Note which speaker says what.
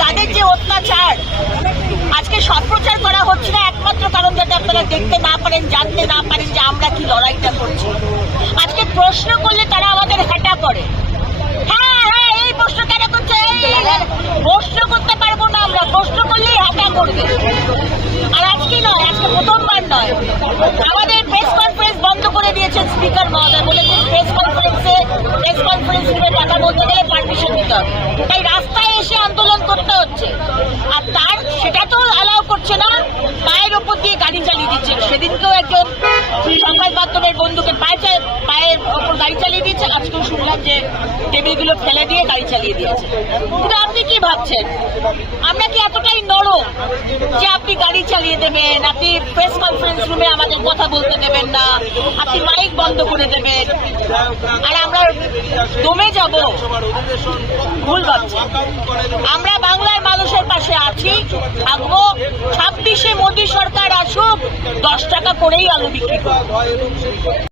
Speaker 1: তাদের যে অত্যাচার আজকে সম্প্রচার করা হচ্ছে না একমাত্র কারণ যাতে আপনারা দেখতে না পারেন জানতে না পারেন যে আমরা কি লড়াইটা করছি। আজকে প্রশ্ন করলে তারা আমাদের হাঁটা করে। হ্যাঁ হ্যাঁ এই প্রশ্ন কেন করছে। প্রশ্ন করতে পারব না আমরা প্রশ্ন করলেই হাঁটা করবে। আর আজকে নয় আজকে প্রথমবার নয়। আমাদের প্রেস কনফারেন্স বন্ধ করে দিয়েছেন স্পিকার মহোদয় বলেছেন প্রেস কনফারেন্সে প্রেস কনফারেন্স নিয়ে কথা বলতে গেলে পারমিশন দিতে হবে তাই রাস্তায় এসে আন্দোলন করতে হচ্ছে আর তার সেটা তো অ্যালাউ করছে না পায়ের ওপর দিয়ে গাড়ি চালিয়ে দিচ্ছে সেদিনকেও একজন সংবাদ মাধ্যমের বন্ধুকে পায়ে পায়ের ওপর গাড়ি চালিয়ে দিচ্ছে আজকেও শুনলাম যে টেবিলগুলো ফেলে দিয়ে গাড়ি চালিয়ে দিয়েছে। কিন্তু আপনি কি ভাবছেন? আমরা কি এতটাই নরম যে আপনি গাড়ি চালিয়ে দেবেন? আপনি প্রেস কনফারেন্স রুমে আমাদের কথা বলতে দেবেন না। আপনি মাইক বন্ধ করে দেবেন। আর আমরা দমে যাব। ভুল ভাবছি আমরা বাংলার মানুষের পাশে আছি। মোদী সরকার আসুক দশ টাকা করেই আলু বিক্রি করব